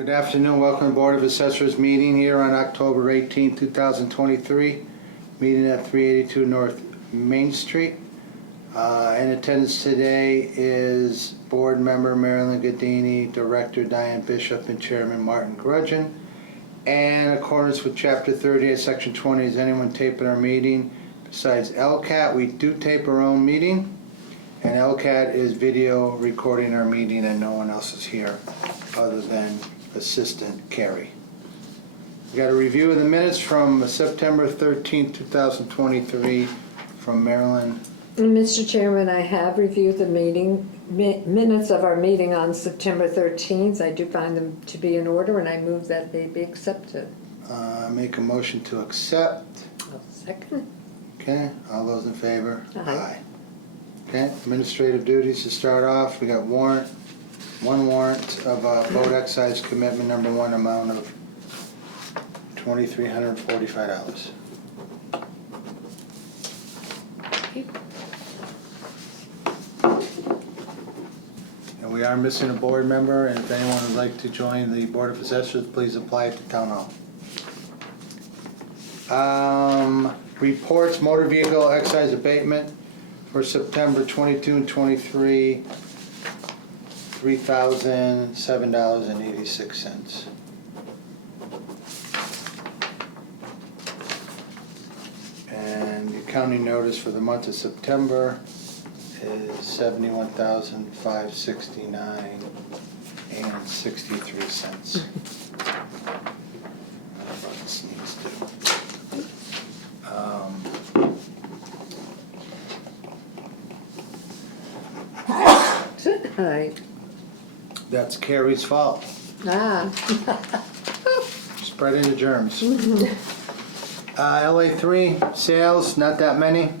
Good afternoon. Welcome to Board of Assessors meeting here on October 18, 2023. Meeting at 382 North Main Street. In attendance today is Board Member Marilyn Gaddini, Director Diane Bishop, and Chairman Martin Grudgeon. And in accordance with Chapter 30 Section 20, is anyone taping our meeting? Besides LCAT, we do tape our own meeting. And LCAT is video recording our meeting, and no one else is here other than Assistant Carrie. We got a review of the minutes from September 13, 2023 from Marilyn. Mr. Chairman, I have reviewed the minutes of our meeting on September 13th. I do find them to be in order, and I move that they be accepted. Make a motion to accept. I'll second. Okay, all those in favor? Aye. Okay, administrative duties to start off. We got one warrant of boat excise commitment number 1, amount of $2,345. And we are missing a board member, and if anyone would like to join the Board of Assessors, please apply at the Town Hall. Reports, motor vehicle excise abatement for September 22 and 23, $3,007.86. And the accounting notice for the month of September is $71,569.63. Sneeze too. Aye. That's Carrie's fault. Spreading the germs. LA3 sales, not that many.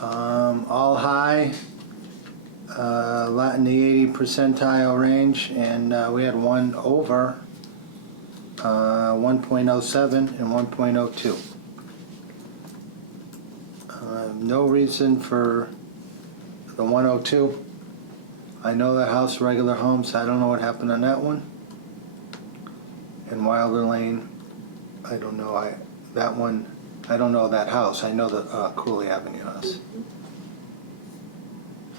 All high, a lot in the 80 percentile range, and we had one over 1.07 and 1.02. No reason for the 102. I know that house, regular homes, I don't know what happened on that one. And Wilder Lane, I don't know, that one, I don't know that house. I know the Cooley Avenue house.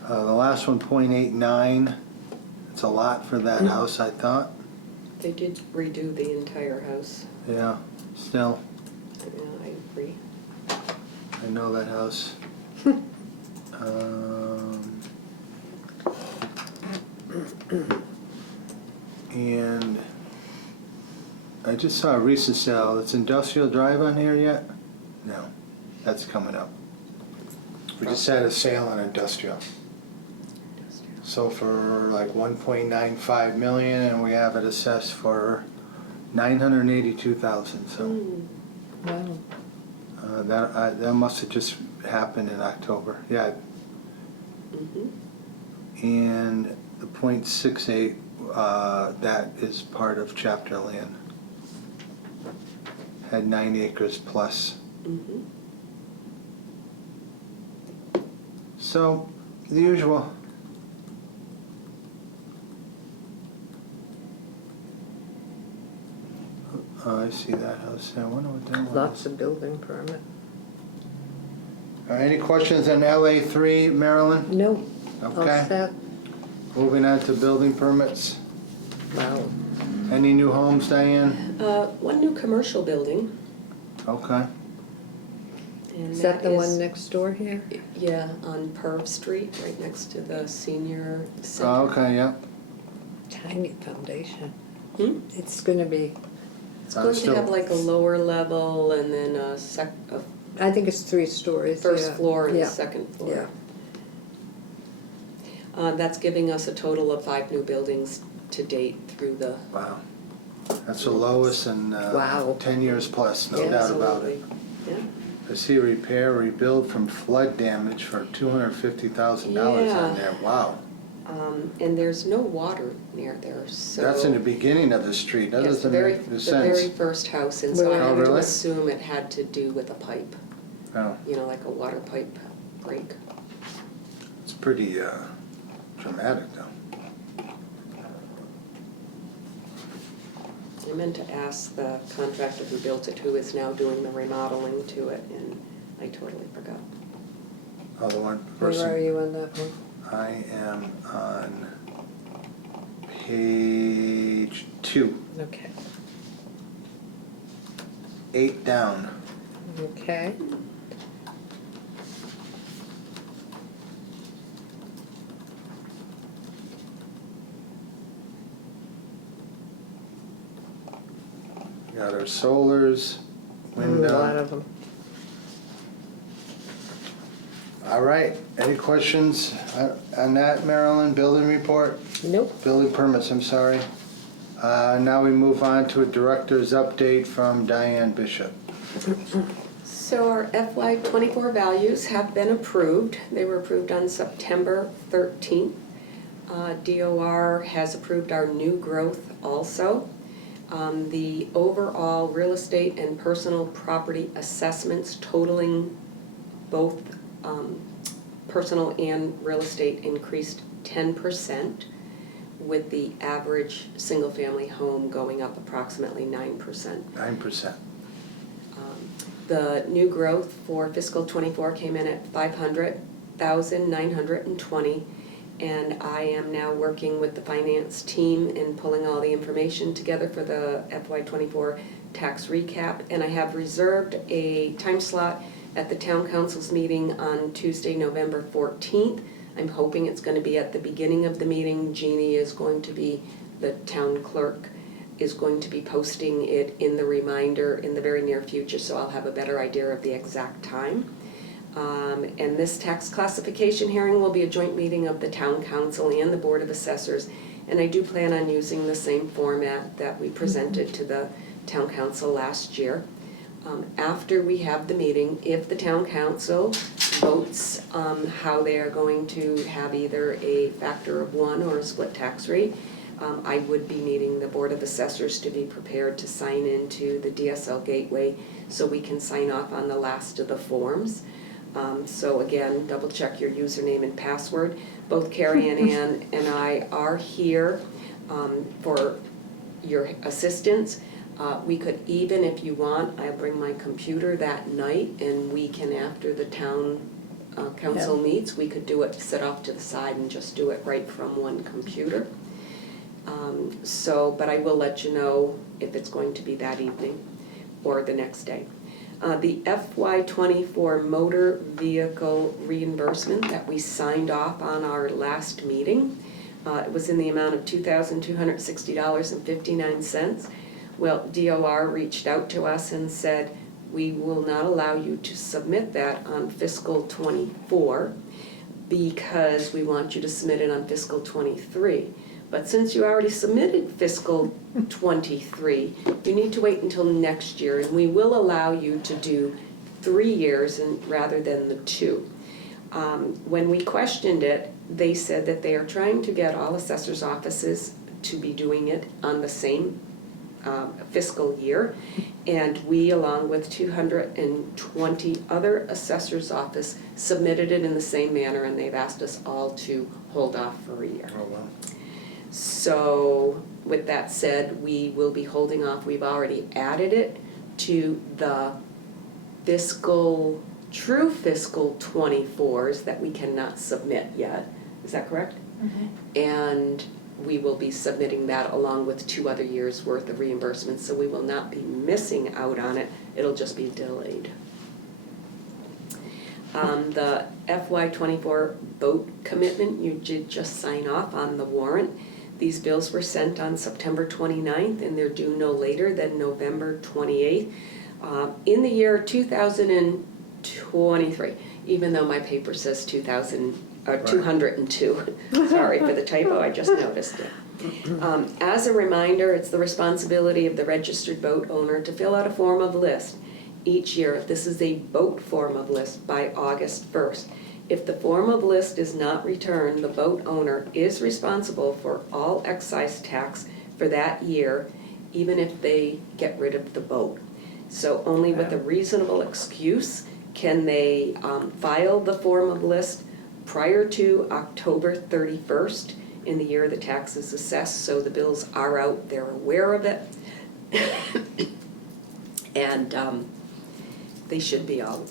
The last one, 0.89. It's a lot for that house, I thought. They did redo the entire house. Yeah, still, Yeah, I agree. I know that house. And I just saw a recent sale. It's Industrial Drive on here yet? No, that's coming up. We just had a sale on Industrial. So for like 1.95 million, and we have it assessed for 982,000. So Wow. that must have just happened in October. Yeah. And the 0.68, that is part of chapter land. Had 9 acres plus. So, the usual. Oh, I see that house. I wonder what that one Lots is. of building permit. Any questions on LA3, Marilyn? No. Okay. All set. Moving on to building permits. Wow. Any new homes, Diane? One new commercial building. Okay. And Is that the is- one next door here? Yeah, on Perv Street, right next to the senior center. Oh, okay, yeah. Tiny foundation. Hmm? It's going to be, It's going to have like a lower level and then a I think it's 3 stories. first yeah. floor and Yeah. a second floor. Yeah. That's giving us a total of 5 new buildings to date through the... Wow. That's the lowest in Wow. 10 years plus, no Yeah, doubt about it. absolutely. Yeah. I see repair, rebuild from flood damage for $250,000 Yeah. on there. Wow. And there's no water near there, so... That's in the beginning of the street. That Yes, doesn't the make very sense. first house, and so I Oh, have to really? assume it had to do with a pipe, Oh, you know, like a water pipe break. it's pretty dramatic though. I meant to ask the contractor who built it, who is now doing the remodeling to it, and I totally forgot. Oh, the one Where are person. you on that one? I am on page 2, Okay. 8 down. Okay. Got our solars, A lot window. of them. All right, any questions on that, Marilyn? Building report? Nope. Building permits, I'm sorry. Now we move on to a director's update from Diane Bishop. So our FY '24 values have been approved. They were approved on September 13th. DOR has approved our new growth also. The overall real estate and personal property assessments totaling both personal and real estate increased 10%, with the average single-family home going up approximately 9%. 9%. The new growth for fiscal '24 came in at 500,920, and I am now working with the finance team and pulling all the information together for the FY '24 tax recap, and I have reserved a time slot at the town council's meeting on Tuesday, November 14th. I'm hoping it's going to be at the beginning of the meeting. Jeannie is going to be, the town clerk is going to be posting it in the reminder in the very near future, so I'll have a better idea of the exact time. And this tax classification hearing will be a joint meeting of the town council and the board of assessors, and I do plan on using the same format that we presented to the town council last year. After we have the meeting, if the town council votes how they are going to have either a factor of 1 or a split tax rate, I would be needing the Board of Assessors to be prepared to sign into the DSL gateway so we can sign off on the last of the forms. So again, double check your username and password. Both Carrie and Ann and I are here for your assistance. We could even, if you want, I'll bring my computer that night, and we can, after the town council meets, we could do it, sit off to the side and just do it right from one computer. But I will let you know if it's going to be that evening or the next day. The FY '24 motor vehicle reimbursement that we signed off on our last meeting, it was in the amount of $2,260.59. Well, DOR reached out to us and said, we will not allow you to submit that on fiscal '24 because we want you to submit it on fiscal '23. But since you already submitted fiscal '23, you need to wait until next year, and we will allow you to do 3 years rather than the 2. When we questioned it, they said that they are trying to get all assessors' offices to be doing it on the same fiscal year, and we, along with 220 other assessors' office, submitted it in the same manner, and they've asked us all to hold off for a year. Oh, well. So with that said, we will be holding off. We've already added it to the true fiscal '24s that we cannot submit yet. Is that correct? Mm-hmm. And we will be submitting that along with 2 other years' worth of reimbursements, so we will not be missing out on it. It'll just be delayed. The FY '24 boat commitment, you did just sign off on the warrant. These bills were sent on September 29th, and they're due no later than November 28th. In the year 2023, even though my paper says 202. Sorry for the typo, I just noticed it. As a reminder, it's the responsibility of the registered boat owner to fill out a form of list each year. This is a boat form of list by August 1st. If the form of list is not returned, the boat owner is responsible for all excise tax for that year, even if they get rid of the boat. So only with a reasonable excuse can they file the form of list prior to October 31st in the year the tax is assessed, so the bills are out, they're aware of it. And they should be all,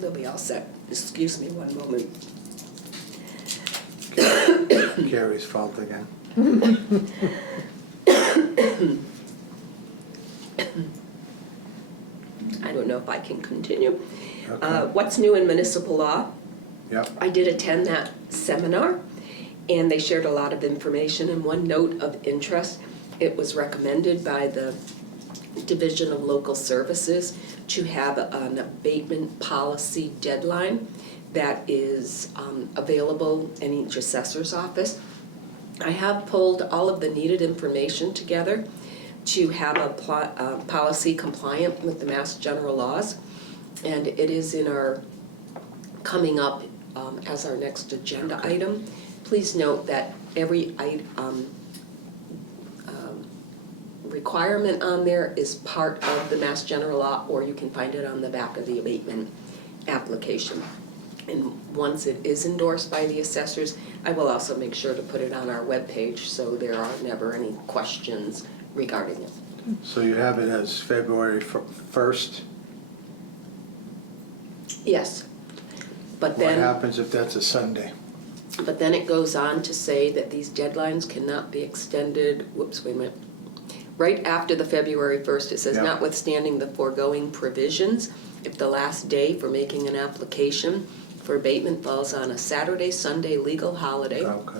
they'll be all set. Excuse me one moment. Gary's fault again. I don't know if I can continue. Okay. What's new in municipal law? Yep. I did attend that seminar, and they shared a lot of information. And one note of interest, it was recommended by the Division of Local Services to have an abatement policy deadline that is available in each assessor's office. I have pulled all of the needed information together to have a policy compliant with the Mass General laws, and it is in our coming up as our next agenda item. Please note that every requirement on there is part of the Mass General law, or you can find it on the back of the abatement application. And once it is endorsed by the assessors, I will also make sure to put it on our webpage so there are never any questions regarding it. So you have it as February 1st? Yes, but What then, happens if that's a Sunday? but then it goes on to say that these deadlines cannot be extended, whoops, wait a minute. Right after the February 1st, it says, Yeah. notwithstanding the foregoing provisions, if the last day for making an application for abatement falls on a Saturday, Sunday legal holiday, Okay.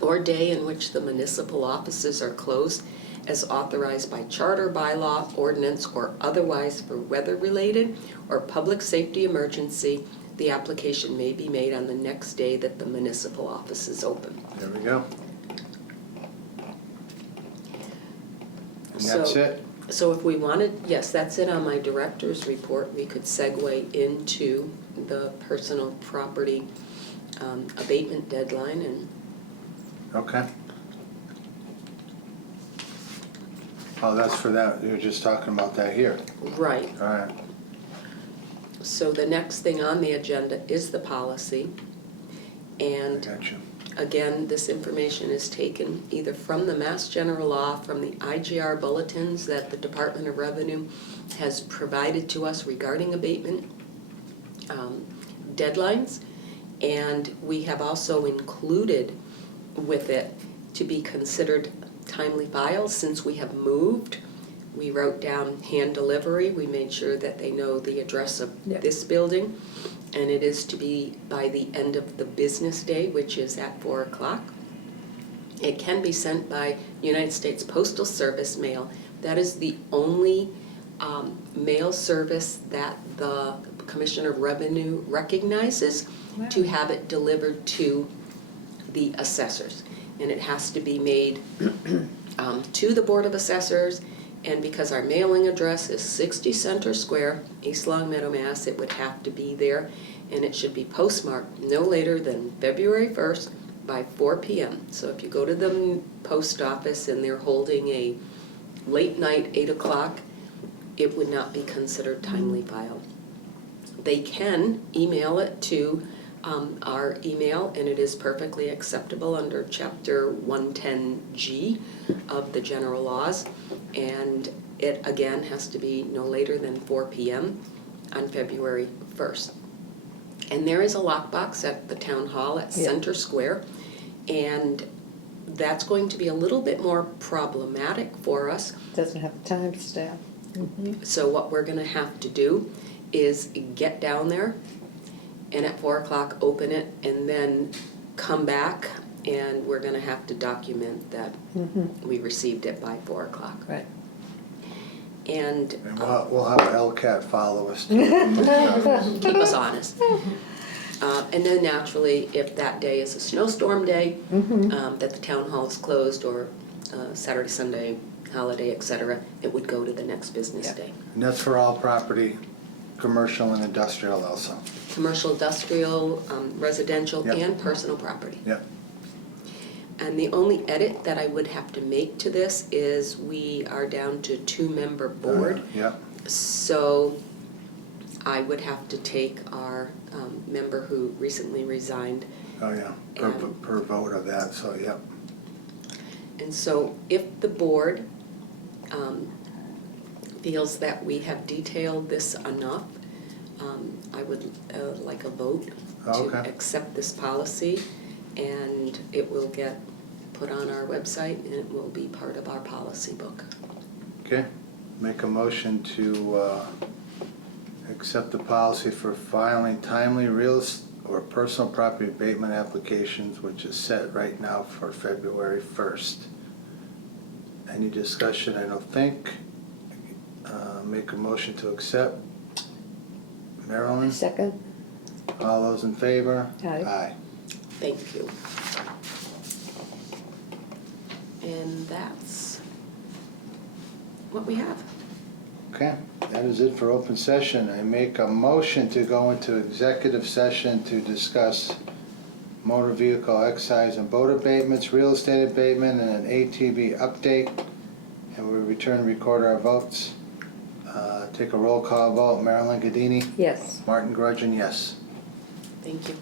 or day in which the municipal offices are closed as authorized by charter, bylaw, ordinance, or otherwise for weather-related or public safety emergency, the application may be made on the next day that the municipal office is open. There we go. And that's So- it? So if we wanted, yes, that's it on my director's report. We could segue into the personal property abatement deadline and Okay. Oh, that's for that, you were just talking about that here. right. All right. So the next thing on the agenda is the policy. I And got you. again, this information is taken either from the Mass General Law, from the IGR bulletins that the Department of Revenue has provided to us regarding abatement deadlines. And we have also included with it to be considered timely files since we have moved. We wrote down hand delivery. We made sure that they know the address of Yep. this building. And it is to be by the end of the business day, which is at 4 o'clock. It can be sent by United States Postal Service mail. That is the only mail service that the Commissioner of Revenue recognizes to have it delivered to the assessors. And it has to be made to the Board of Assessors. And because our mailing address is 60 Center Square, East Long Meadow, Mass, it would have to be there. And it should be postmarked no later than February 1st by 4 p.m. So if you go to the post office and they're holding a late night, 8 o'clock, it would not be considered timely file. They can email it to our email, and it is perfectly acceptable under Chapter 110G of the general laws. And it, again, has to be no later than 4 p.m. on February 1st. And there is a lockbox at the town hall at Center Square, and that's going to be a little bit more problematic for us. Doesn't have a timestamp. So what we're gonna have to do is get down there and at 4 o'clock open it and then come back, and we're gonna have to document that we received it by 4 o'clock. Right. And And we'll have LCAT follow us. too. keep us honest. And then naturally, if that day is a snowstorm day, that the town hall is closed, or Saturday, Sunday, holiday, etc., it would go to the next business Yeah. day. And that's for all property, commercial and industrial also. Commercial, industrial, residential, Yep. and personal property. Yep. And the only edit that I would have to make to this is we are down to 2-member board. Yep. So I would have to take our member who recently resigned. Oh, yeah, per vote of that, so, yep. And so if the board feels that we have detailed this enough, I would like a vote to Okay. accept this policy, and it will get put on our website, and it will be part of our policy book. Okay, make a motion to accept the policy for filing timely or personal property abatement applications, which is set right now for February 1st. Any discussion? I don't think. Make a motion to accept. Marilyn? Second? All those in favor? Aye. Thank you. And that's what we have. Okay, that is it for open session. I make a motion to go into executive session to discuss motor vehicle excise and boat abatements, real estate abatement, and an ATV update. And we return to record our votes. Take a roll call vote. Marilyn Gadini? Yes. Martin Grudgeon, yes. Thank you.